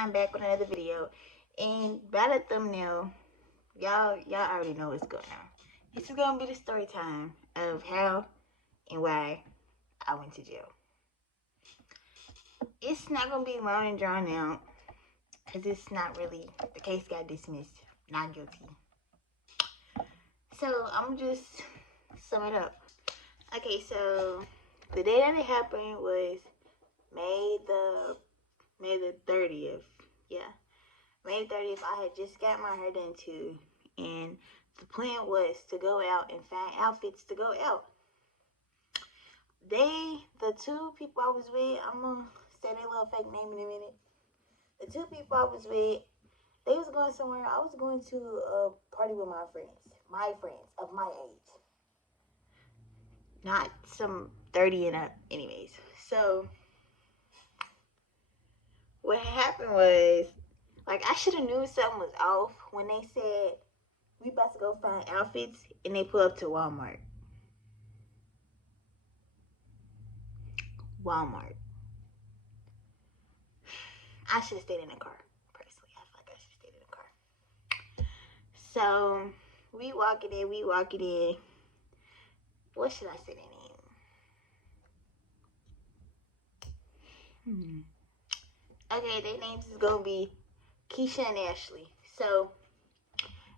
I'm back with another video. And by the thumbnail, y'all already know what's going on. This is gonna be the story time of how and why I went to jail. It's not gonna be long and drawn out, because it's not really, the case got dismissed, not guilty. So I'm just sum it up. Okay, so the day that it happened was May the 30th. Yeah. May 30th, I had just got my hair done too. And the plan was to go out and find outfits to go out. The two people I was with, I'm going to say their little fake name in a minute. The two people I was with, they was going somewhere. I was going to a party with my friends of my age. Not some 30 and up anyways. So what happened was, like, I should have knew something was off when they said we about to go find outfits and they pull up to Walmart. I should have stayed in the car. Personally, I feel like I should have stayed in the car. So we walking in. What should I say their name? Okay, their names is gonna be Keisha and Ashley. So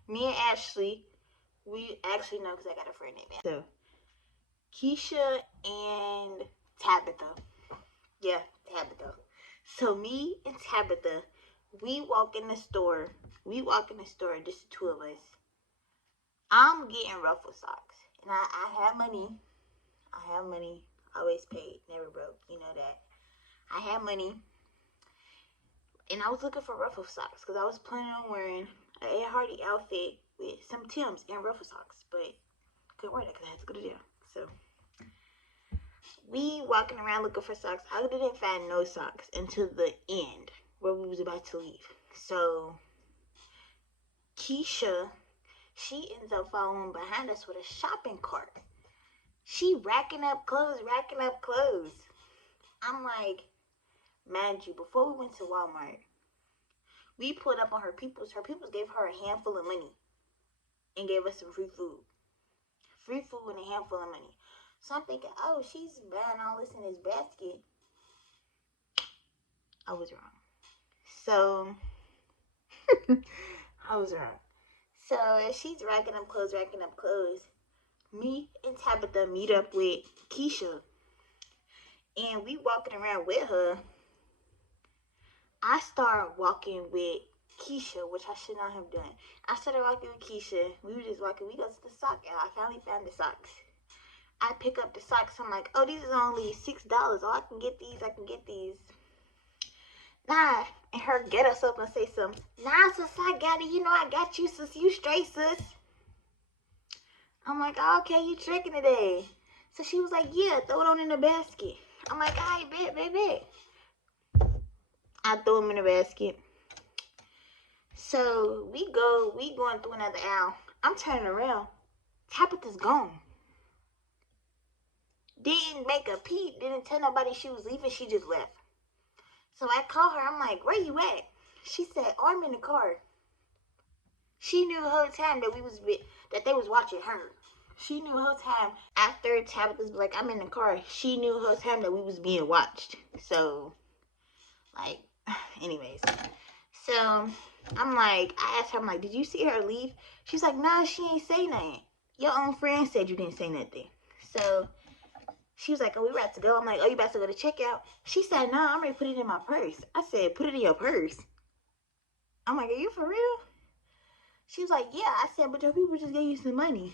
me and Ashley, we actually know because I got a friend named Ashley. So Keisha and Tabitha. Yeah, Tabitha. So me and Tabitha, we walk in the store, just the two of us. I'm getting ruffle socks. And I have money. Always paid, never broke. You know that. I had money. And I was looking for ruffle socks because I was planning on wearing an Ed Hardy outfit with some Timbs and ruffle socks. But couldn't wear that because I had to go to jail. So we walking around looking for socks. I didn't find no socks until the end where we was about to leave. So Keisha, she ends up following behind us with a shopping cart. She racking up clothes. I'm like, mind you, before we went to Walmart, we pulled up on her peoples. Her peoples gave her a handful of money and gave us some free food. Free food and a handful of money. So I'm thinking, oh, she's buying all this in this basket. I was wrong. So, So as she's racking up clothes, me and Tabitha meet up with Keisha. And we walking around with her. I started walking with Keisha, which I should not have done. I started walking with Keisha. We were just walking. We go to the sock aisle. I finally found the socks. I pick up the socks. I'm like, oh, these is only $6. Oh, I can get these. Nah. And her get us up and say something. Nah, sis, I got it. You know I got you, sis. You straight, sis. I'm like, oh, okay, you tricking today. So she was like, yeah, throw it on in the basket. I'm like, all right, bet. I threw them in the basket. So we going through another aisle. I'm turning around. Tabitha's gone. Didn't make a peep. Didn't tell nobody she was leaving. She just left. So I call her. I'm like, where you at? She said, oh, I'm in the car. She knew the whole time that they was watching her. She knew the whole time after Tabitha's like, I'm in the car. She knew the whole time that we was being watched. So, like, anyways. So, I'm like, I asked her, I'm like, did you see her leave? She's like, nah, she ain't say nothing. Your own friend said you didn't say nothing. So, she was like, oh, we about to go. I'm like, oh, you about to go to checkout? She said, nah, I'm ready to put it in my purse. I said, put it in your purse? I'm like, are you for real? She was like, yeah. I said, but your people just gave you some money.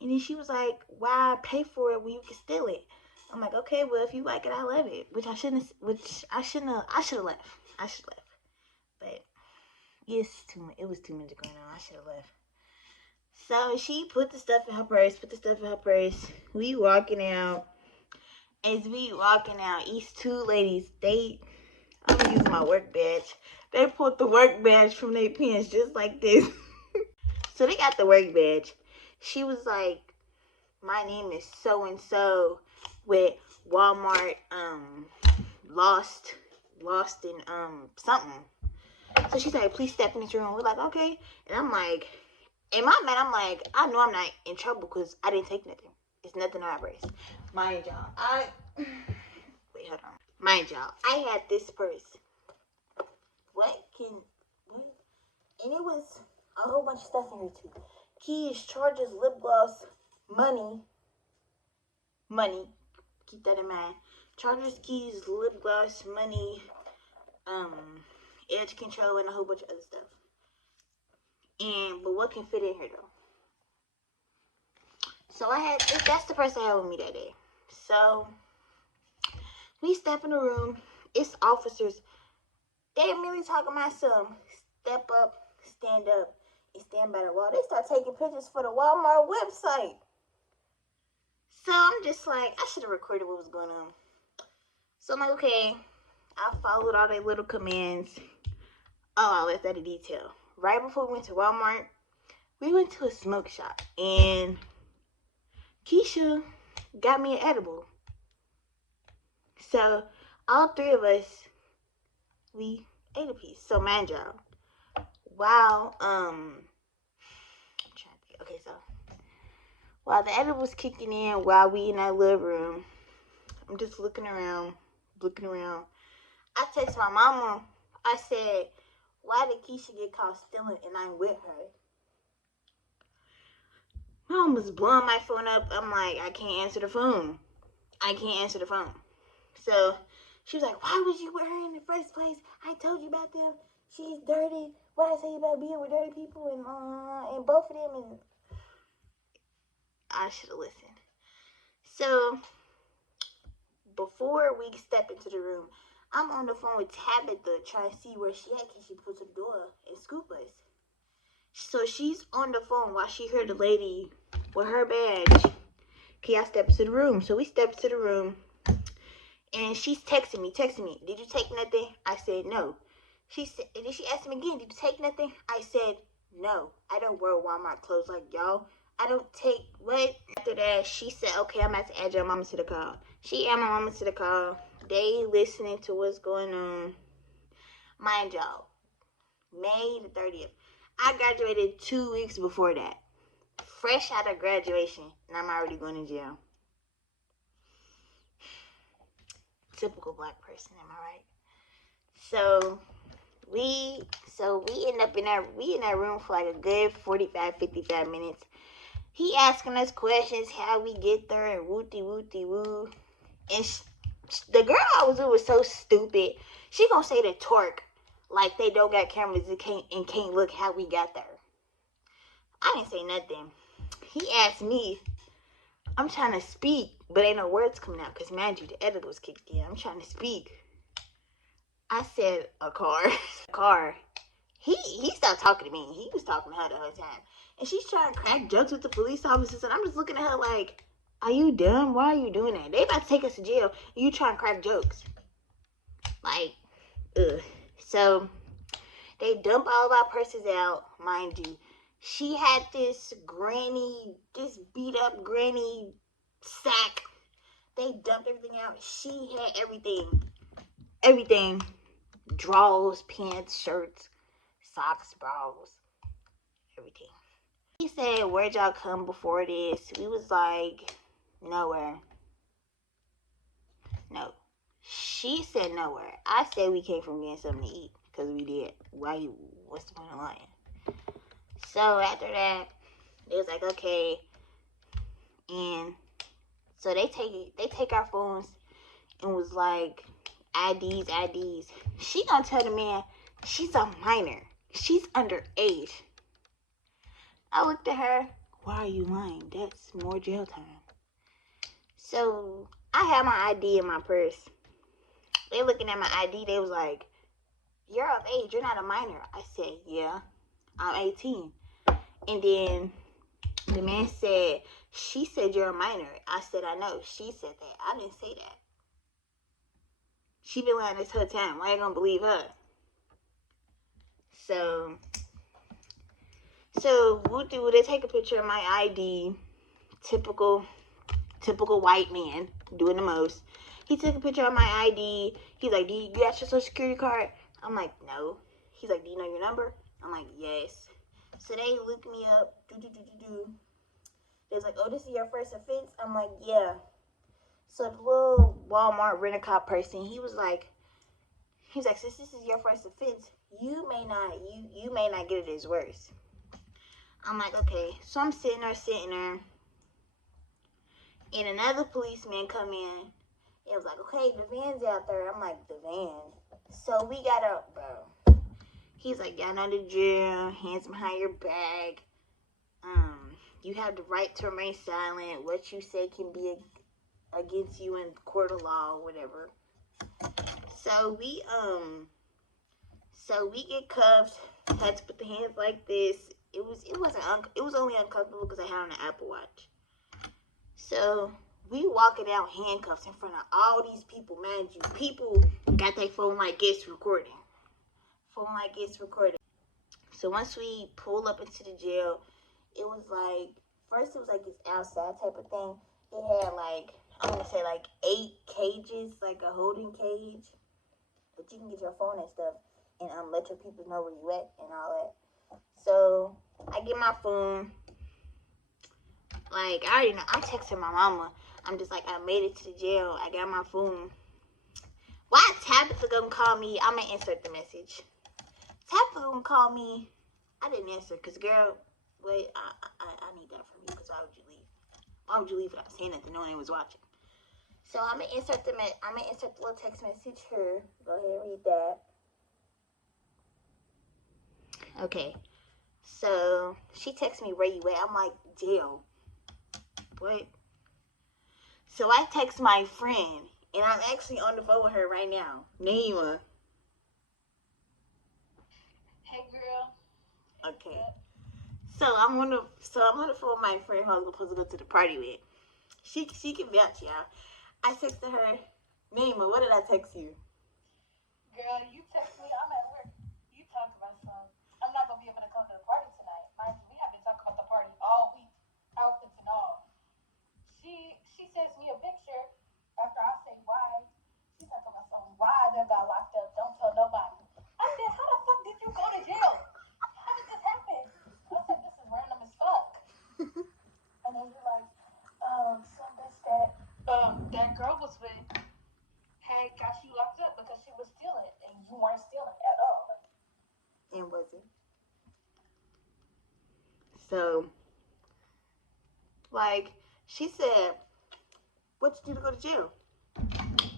And then she was like, why pay for it when you can steal it? I'm like, okay, well, if you like it, I love it. I should have left. But it was too much going on. I should have left. So she put the stuff in her purse. We walking out. As we walking out, these two ladies, I'm gonna use my work badge. They pulled the work badge from their pants just like this. So they got the work badge. She was like, my name is so-and-so with Walmart lost lost in something. So she's like, please step in this room. We're like, okay. And I'm like, in my mind, I'm like, I know I'm not in trouble because I didn't take nothing. It's nothing in my purse. Mind y'all, wait, hold on. Mind y'all, I had this purse. What? And it was a whole bunch of stuff in here too. Keys, chargers, lip gloss, money. Keep that in mind. Chargers, keys, lip gloss, money, edge control, and a whole bunch of other stuff. But what can fit in here though? So that's the person I had with me that day. So we step in the room. It's officers. They immediately talking about some step up, stand up, and stand by the wall. They start taking pictures for the Walmart website. So I'm just like, I should have recorded what was going on. So I'm like, okay, I followed all their little commands. Oh, I left that in detail. Right before we went to Walmart, we went to a smoke shop. And Keisha got me an edible. So all three of us, we ate a piece. So mind y'all, while I'm trying to think. Okay, so while the edible was kicking in, while we in our living room, I'm just looking around. I text my mama. I said, why did Keisha get caught stealing and I'm with her? My mom was blowing my phone up. I'm like, I can't answer the phone. So she was like, why was you with her in the first place? I told you about them. She's dirty. What I tell you about being with dirty people and both of them? And I should have listened. So before we step into the room, I'm on the phone with Tabitha trying to see where she at. Can she put to the door and scoop us? So she's on the phone while she heard the lady with her badge. Can y'all step into the room? So we step to the room. And she's texting me. Did you take nothing? I said no. She said, and then she asked me again, did you take nothing? I said no. I don't wear Walmart clothes like y'all. I don't take what? After that, she said, okay, I'm about to add your mama to the call. She added my mama to the call. They listening to what's going on. Mind y'all, May the 30th. I graduated 2 weeks before that. Fresh out of graduation, and I'm already going to jail. Typical black person, am I right? So we end up in that room for like a good 45-55 minutes. He asking us questions, how we get there, and woo. And the girl I was with was so stupid. She gonna say the torque like they don't got cameras and can't look how we got there. I didn't say nothing. He asked me. I'm trying to speak, but ain't no words coming out because, mind you, the editor was kicked in. I'm trying to speak. I said a car. Car. He stopped talking to me. He was talking to her the whole time. And she's trying to crack jokes with the police officers, and I'm just looking at her like, are you dumb? Why are you doing that? They about to take us to jail, and you trying to crack jokes. Like, ugh. So, they dump all of our purses out, mind you. She had this beat up granny sack. They dumped everything out. She had everything. Drawers, pants, shirts, socks, bras, everything. He said, where'd y'all come before this? We was like, nowhere. No. She said nowhere. I said we came from getting something to eat. Because we did. What's the point of lying? So after that, they was like, okay. And so they take our phones and was like, IDs. She gonna tell the man she's a minor. She's underage. I looked at her. Why are you lying? That's more jail time. So I had my ID in my purse. They looking at my ID. They was like, you're of age. You're not a minor. I said, yeah, I'm 18. And then the man said, she said you're a minor. I said, I know. She said that. I didn't say that. She been lying this whole time. Why you gonna believe her? So they take a picture of my ID. Typical white man doing the most. He took a picture of my ID. He's like, do you got your social security card? I'm like, no. He's like, do you know your number? I'm like, yes. So they look me up. They was like, oh, this is your first offense? I'm like, yeah. So the little Walmart rent-a-cop person, he was like, since this is your first offense, you may not get it as worse. I'm like, okay. So I'm sitting there, and another policeman come in. It was like, okay, the van's out there. I'm like, the van. So we got up, bro. He's like, y'all know the drill. Hands behind your back. You have the right to remain silent. What you say can be against you in court of law or whatever. So we get cuffed. Had to put the hands like this. It was only uncomfortable because I had on an Apple Watch. So we walking out handcuffs in front of all these people, mind you. People got their phone like it's recording. So once we pull up into the jail, it was like, first it was like this outside type of thing. It had like, I'm gonna say like 8 cages, like a holding cage. But you can get your phone and stuff and let your people know where you at and all that. So I get my phone. Like, I already know. I'm texting my mama. I'm just like, I made it to the jail. I got my phone. Why Tabitha gonna call me? I'm gonna insert the message. Tabitha gonna call me. I didn't answer because, girl, wait, I need that from you because why would you leave? Why would you leave without saying nothing? No one was watching. So I'm gonna insert the little text message here. Go ahead and read that. Okay. So she texts me, where you at? I'm like, jail. What? So I text my friend, and I'm actually on the phone with her right now. Naima. Hey, girl. Okay. So I'm on the phone with my friend who I was supposed to go to the party with. She can vouch, y'all. I texted her, Naima, what did I text you? Girl, you text me. I'm at work. You talked about something. I'm not gonna be able to come to the party tonight. Mind you, we have been talking about the party all week, outfits and all. She sends me a picture after I say why. She's talking about something. Why they got locked up? Don't tell nobody. I said, how the fuck did you go to jail? How did this happen? I said, this is random as fuck. And then you're like, some bitch that girl was with had got you locked up because she was stealing, and you weren't stealing at all. And wasn't. So, like, she said, what you do to go to jail?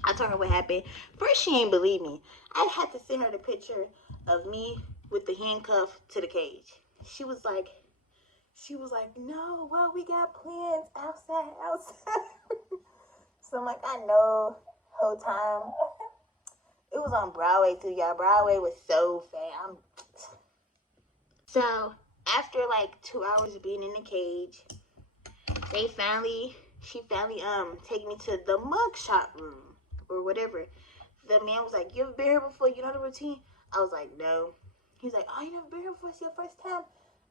I told her what happened. First, she ain't believe me. I had to send her the picture of me with the handcuff to the cage. She was like, no, well, we got plans outside. So I'm like, I know, whole time. It was on Broadway too, y'all. Broadway was so fat. So after like 2 hours of being in the cage, she finally take me to the mugshot room or whatever. The man was like, you ever been here before? You know the routine? I was like, no. He's like, oh, you never been here before? It's your first time?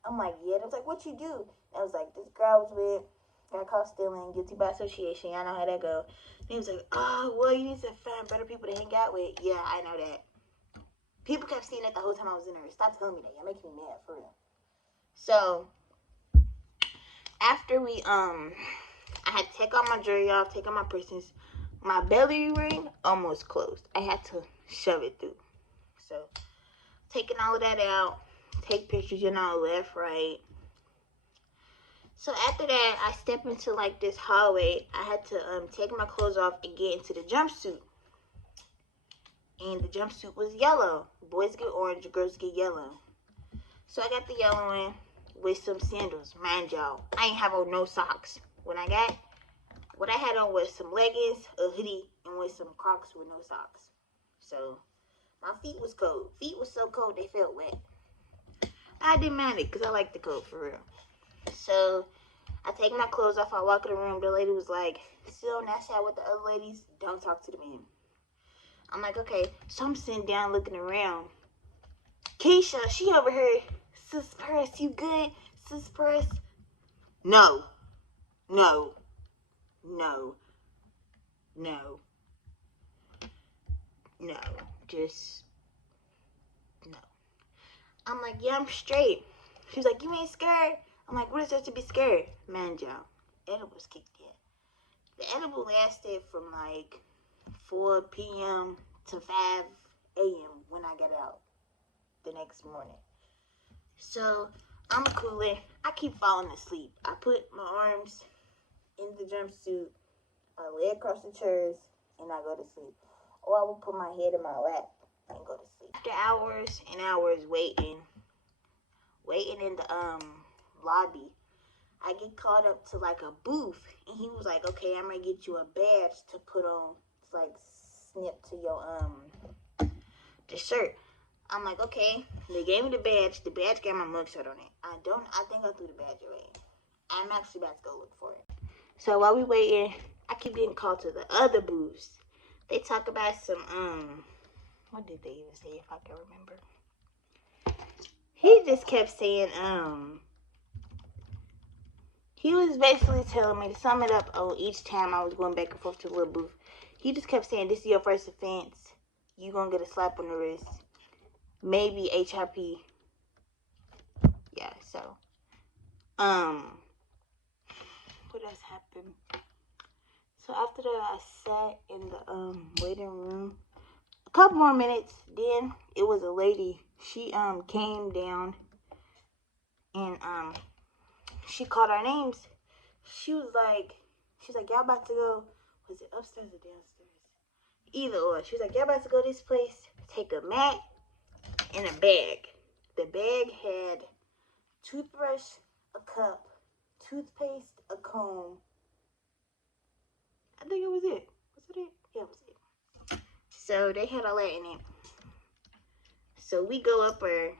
I'm like, yeah. They was like, what you do? I was like, this girl I was with got caught stealing, guilty by association. Y'all know how that go. And he was like, oh, well, you need to find better people to hang out with. Yeah, I know that. People kept seeing that the whole time I was in there. Stop telling me that. You're making me mad, for real. So, after we, I had to take all my jewelry off, take all my piercings. My belly ring almost closed. I had to shove it through. So, taking all of that out, take pictures, left, right. So after that, I stepped into like this hallway. I had to take my clothes off and get into the jumpsuit. And the jumpsuit was yellow. Boys get orange, girls get yellow. So I got the yellow one with some sandals. Mind y'all, I ain't have on no socks. What I had on was some leggings, a hoodie, and with some Crocs with no socks. So my feet was cold. Feet was so cold they felt wet. I didn't mind it because I like the cold, for real. So I take my clothes off. I walk in the room. The lady was like, still not shy with the other ladies. Don't talk to the man. I'm like, okay. So I'm sitting down looking around. Keisha, she over here. Sis Purse, you good? Sis Purse? No. no, just no. I'm like, yeah, I'm straight. She's like, you ain't scared? I'm like, what is there to be scared? Man, y'all, edibles kicked in. The edible lasted from like 4 p.m. to 5 a.m. when I got out the next morning. So I'm cooling. I keep falling asleep. I put my arms in the jumpsuit, I lay across the chairs, and I go to sleep. Or I will put my head in my lap and go to sleep. After hours and hours waiting in the lobby, I get called up to like a booth, and he was like, okay, I'm gonna get you a badge to put on. It's like snip to your the shirt. I'm like, okay. They gave me the badge. The badge got my mugshot on it. I think I threw the badge away. I'm actually about to go look for it. So while we waiting, I keep getting called to the other booths. They talk about some what did they even say, if I can remember? He just kept saying he was basically telling me to sum it up on each time I was going back and forth to the little booth. He just kept saying, this is your first offense. You gonna get a slap on the wrist. Maybe HRP. Yeah, so. What else happened? So after that, I sat in the waiting room. A couple more minutes, then it was a lady. She came down and she called our names. She was like, y'all about to go, was it upstairs or downstairs? Either or. She was like, y'all about to go this place, take a mat and a bag. The bag had toothbrush, a cup, toothpaste, a comb. I think it was it. Was it it? Yeah, it was it. So they had all that in it. So we go up there.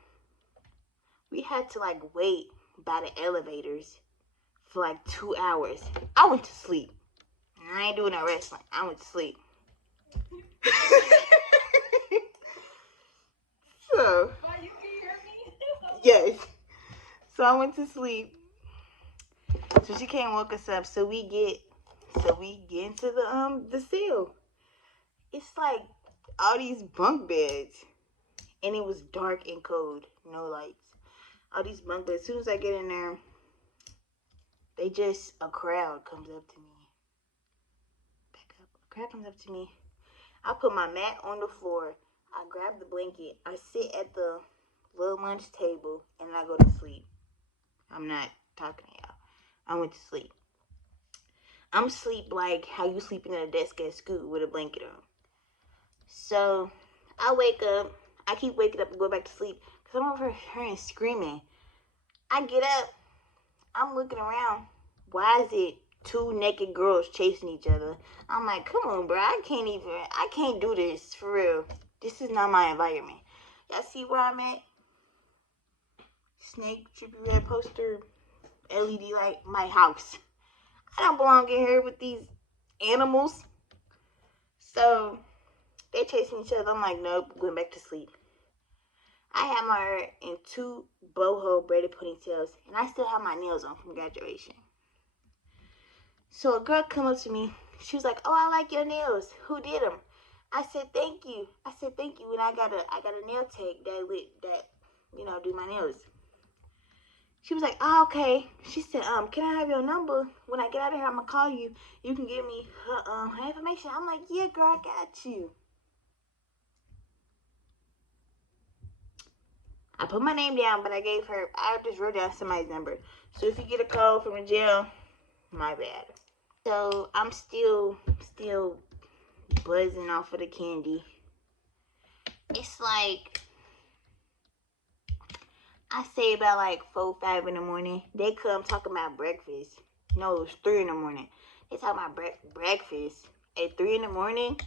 We had to like wait by the elevators for like 2 hours. I went to sleep. I ain't doing no wrestling. I went to sleep. So. But you can hear me? Yes. So I went to sleep. So she came woke us up. So we get into the cell. It's like all these bunk beds. And it was dark and cold. No lights. All these bunk beds. As soon as I get in there, a crowd comes up to me. Back up. A crowd comes up to me. I put my mat on the floor. I grab the blanket. I sit at the little lunch table. And I go to sleep. I'm not talking to y'all. I went to sleep. I'm asleep like how you sleeping at a desk at school with a blanket on. So I wake up. I keep waking up and go back to sleep because I'm over hearing screaming. I get up. I'm looking around. Why is it 2 naked girls chasing each other? I'm like, come on, bro. I can't do this for real. This is not my environment. Y'all see where I'm at? Snake, trippy red poster, LED light, my house. I don't belong in here with these animals. So they chasing each other. I'm like, nope, going back to sleep. I had my hair in 2 boho braided ponytails, and I still have my nails on from graduation. So a girl come up to me. She was like, oh, I like your nails. Who did them? I said, thank you. And I got a nail tech that do my nails. She was like, oh, okay. She said, can I have your number? When I get out of here, I'm going to call you. You can give me her information. I'm like, yeah, girl, I got you. I put my name down, but I just wrote down somebody's number. So if you get a call from a jail, my bad. So I'm still buzzing off of the candy. It's like, I say about like 4, 5 in the morning. They come talking about breakfast. No, it was 3 in the morning. They talking about breakfast at 3 in the morning.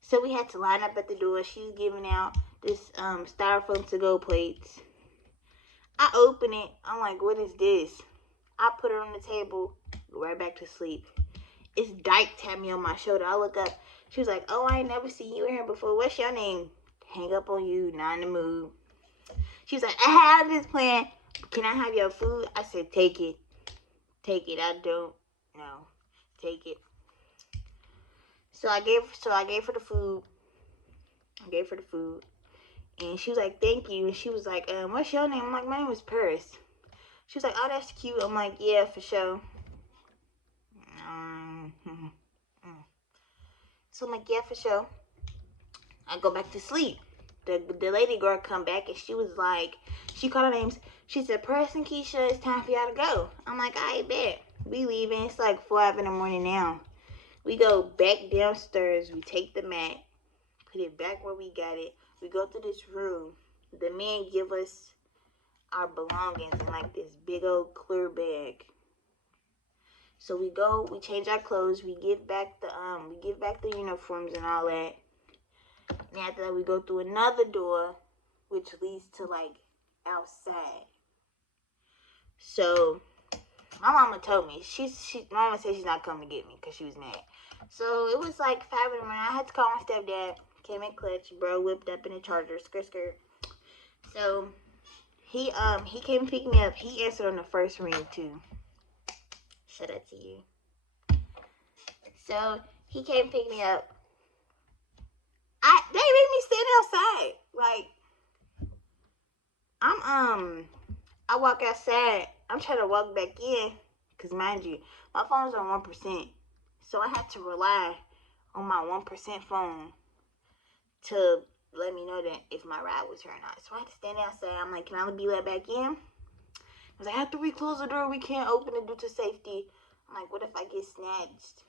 So we had to line up at the door. She was giving out this styrofoam to-go plates. I open it. I'm like, what is this? I put her on the table. Go right back to sleep. It's Dyke tapped me on my shoulder. I look up. She was like, oh, I ain't never seen you in here before. What's your name? Hang up on you. Not in the mood. She was like, I have this plan. Can I have your food? I said, take it. Take it. I don't. No. Take it. So I gave her the food. I gave her the food. And she was like, thank you. And she was like, what's your name? I'm like, my name is Paris. She was like, oh, that's cute. I'm like, yeah, for sure. So I'm like, yeah, for sure. I go back to sleep. The lady girl come back and she was like, she called her names. She said, Paris and Keisha, it's time for y'all to go. I'm like, I bet. We leaving. It's like 4 in the morning now. We go back downstairs. We take the mat, put it back where we got it. We go to this room. The man give us our belongings in like this big old clear bag. So we go, we change our clothes, we give back the uniforms and all that. And after that, we go through another door, which leads to like outside. So my mama told me mama said she's not coming to get me because she was mad. So it was like 5 in the morning. I had to call my stepdad. Came in clutch, bro, whipped up in a Charger, skirt. So he came to pick me up. He answered on the first ring too. Shout out to you. So he came to pick me up. They made me stand outside. Like I walk outside. I'm trying to walk back in, cause mind you, my phone's on 1%, so I have to rely on my 1% phone to let me know that if my ride was here or not. So I had to stand outside. I'm like, can I be let back in? I was like, after we close the door, we can't open it due to safety. I'm like, what if I get snatched?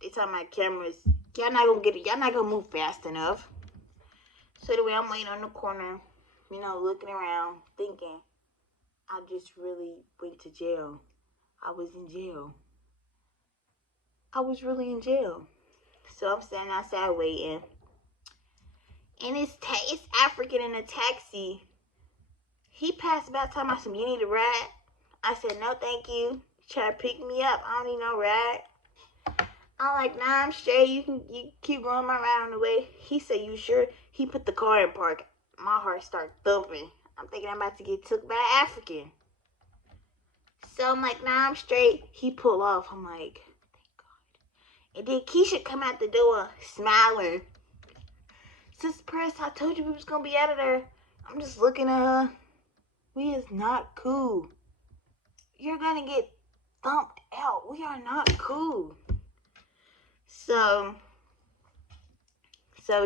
They tell my cameras, y'all not gonna get it. Y'all not gonna move fast enough. So anyway, I'm waiting on the corner, looking around, thinking, I just really went to jail. I was in jail. I was really in jail. So I'm standing outside waiting. And it's African in a taxi. He passed about time. I said, you need a ride? I said, no, thank you. He tried to pick me up. I don't need no ride. I'm like, nah, I'm straight. You keep going my ride on the way. He said, you sure? He put the car in park. My heart started thumping. I'm thinking I'm about to get took by an African. So I'm like, nah, I'm straight. He pulled off. I'm like, thank God. And then Keisha come out the door smiling. Sister Press, I told you we was going to be out of there. I'm just looking at her. We is not cool. You're going to get thumped out. We are not cool. So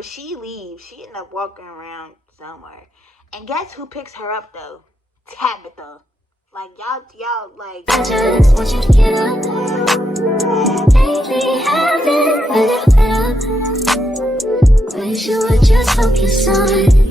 she leaves. She ended up walking around somewhere. And guess who picks her up, though? Tabitha. Like, y'all, like... I just want you to get up. Lately, I've been a little bit up. Wish you would just focus on